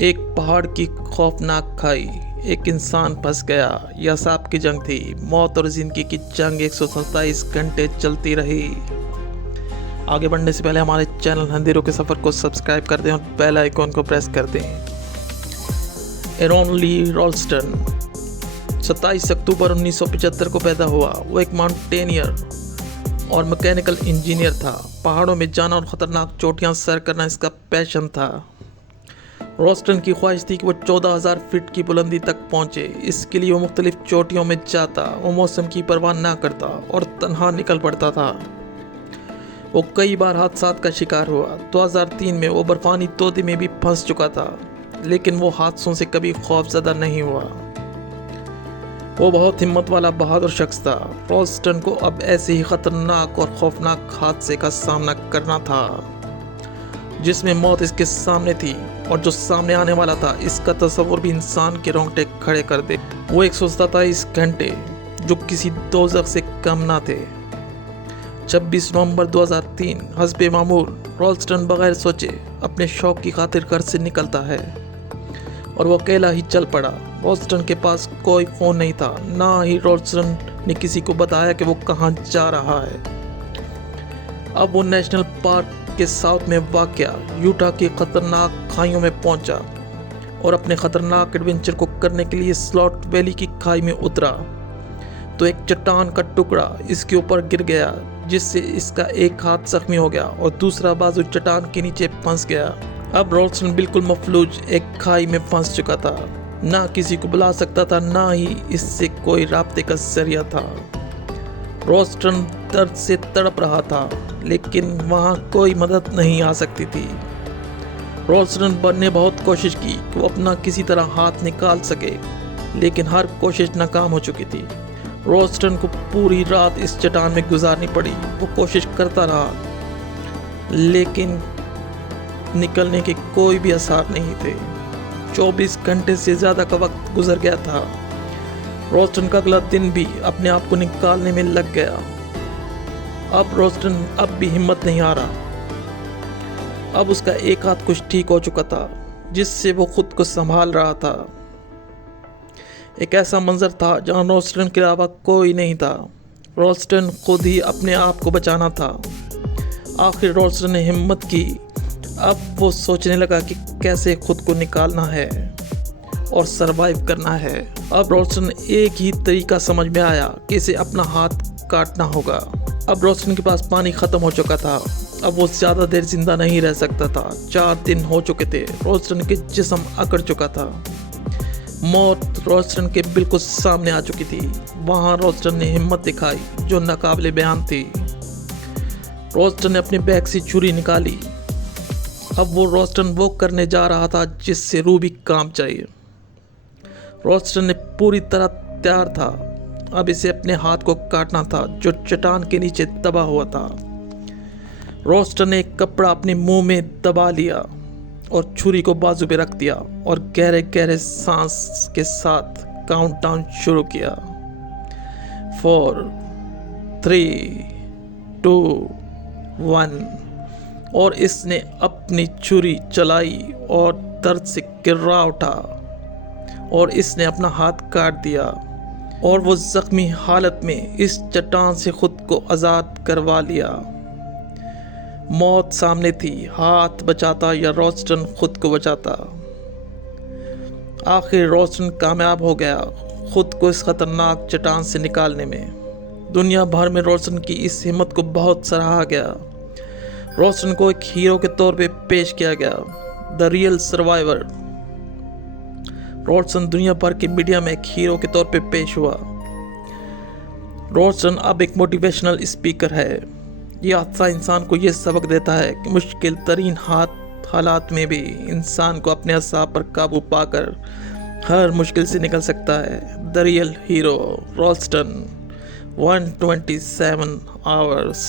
एक पहाड़ की खौफनाक खाई, एक इंसान फंस गया। यह सांप की जंग थी। मौत और जिंदगी की जंग 127 घंटे चलती रही। आगे बढ़ने से पहले हमारे चैनल अंधेरों के सफ़र को सब्सक्राइब कर दें और बेल आइकॉन को प्रेस कर दें। एरोन ली रॉल्स्टन 27 अक्टूबर 1975 को पैदा हुआ। वो एक माउंटेनियर और मैकेनिकल इंजीनियर था। पहाड़ों में जाना और ख़तरनाक चोटियां सर करना इसका पैशन था। रॉल्स्टन की ख्वाहिश थी कि वो 14,000 फीट की बुलंदी तक पहुंचे। इसके लिए वो मुख्तलिफ चोटियों में जाता, वो मौसम की परवाह ना करता और तन्हा निकल पड़ता था। वो कई बार हादसात का शिकार हुआ। 2003 में वो बर्फानी तोते में भी फंस चुका था, लेकिन वो हादसों से कभी खौफजदा नहीं हुआ। वो बहुत हिम्मत वाला बहादुर शख्स था। रॉल्स्टन को अब ऐसे ही खतरनाक और खौफनाक हादसे का सामना करना था जिसमें मौत इसके सामने थी, और जो सामने आने वाला था इसका तस्वुर भी इंसान के रोंगटे खड़े कर दे। वो 127 घंटे जो किसी दोज़ख से कम ना थे। 26 नवंबर 2003 हस्बे मामूल रॉल्स्टन बगैर सोचे अपने शौक की खातिर घर से निकलता है और वो अकेला ही चल पड़ा। रॉल्स्टन के पास कोई फ़ोन नहीं था, ना ही रॉल्स्टन ने किसी को बताया कि वो कहाँ जा रहा है। अब वो नेशनल पार्क के साउथ में वाक़या यूटा की खतरनाक खाइयों में पहुंचा और अपने खतरनाक एडवेंचर को करने के लिए स्लॉट वैली की खाई में उतरा तो एक चट्टान का टुकड़ा इसके ऊपर गिर गया, जिससे इसका एक हाथ जख्मी हो गया और दूसरा बाजू चट्टान के नीचे फंस गया। अब रॉल्स्टन बिल्कुल मफलूज एक खाई में फंस चुका था। ना किसी को बुला सकता था, ना ही इससे कोई राब्ते का जरिया था। रॉल्स्टन दर्द से तड़प रहा था, लेकिन वहाँ कोई मदद नहीं आ सकती थी। रॉल्स्टन ने बहुत कोशिश की कि वो अपना किसी तरह हाथ निकाल सके, लेकिन हर कोशिश नाकाम हो चुकी थी। रॉल्स्टन को पूरी रात इस चट्टान में गुजारनी पड़ी। वो कोशिश करता रहा, लेकिन निकलने के कोई भी आसार नहीं थे। 24 घंटे से ज़्यादा का वक्त गुजर गया था। रॉल्स्टन का अगला दिन भी अपने आप को निकालने में लग गया। अब रॉल्स्टन अब भी हिम्मत नहीं आ रहा। अब उसका एक हाथ कुछ ठीक हो चुका था, जिससे वो खुद को संभाल रहा था। एक ऐसा मंजर था जहां रॉल्स्टन के अलावा कोई नहीं था। रॉल्स्टन खुद ही अपने आप को बचाना था। आखिर रॉल्स्टन ने हिम्मत की। अब वो सोचने लगा कि कैसे खुद को निकालना है और सरवाइव करना है। अब रॉल्स्टन एक ही तरीका समझ में आया कि इसे अपना हाथ काटना होगा। अब रॉल्स्टन के पास पानी खत्म हो चुका था। अब वो ज़्यादा देर जिंदा नहीं रह सकता था। 4 दिन हो चुके थे। रॉल्स्टन के जिस्म अकड़ चुका था। मौत रॉल्स्टन के बिल्कुल सामने आ चुकी थी। वहाँ रॉल्स्टन ने हिम्मत दिखाई जो नाकाबिले बयान थी। रॉल्स्टन ने अपने बैग से छुरी निकाली। अब वो रॉल्स्टन वो करने जा रहा था जिससे रूह भी काम चाहिए। रॉल्स्टन ने पूरी तरह तैयार था। अब इसे अपने हाथ को काटना था जो चट्टान के नीचे दबा हुआ था। रॉल्स्टन ने एक कपड़ा अपने मुंह में दबा लिया और छुरी को बाजू पे रख दिया और गहरे गहरे सांस के साथ काउंटडाउन शुरू किया। 4, 3, 2, 1 और इसने अपनी छुरी चलाई और दर्द से किर्रा उठा और इसने अपना हाथ काट दिया और वो जख्मी हालत में इस चट्टान से खुद को आज़ाद करवा लिया। मौत सामने थी। हाथ बचाता या रॉल्स्टन खुद को बचाता। आखिर रॉल्स्टन कामयाब हो गया खुद को इस खतरनाक चट्टान से निकालने में। दुनिया भर में रॉल्स्टन की इस हिम्मत को बहुत सराहा गया। रॉल्स्टन को एक हीरो के तौर पे पेश किया गया, द रियल सर्वाइवर। रॉल्स्टन दुनिया भर की मीडिया में एक हीरो के तौर पे पेश हुआ। रॉल्स्टन अब एक मोटिवेशनल स्पीकर है। यह हादसा इंसान को यह सबक देता है कि मुश्किल तरीन हालात में भी इंसान को अपने असाब पर काबू पाकर हर मुश्किल से निकल सकता है। The real hero Ralston 127 hours.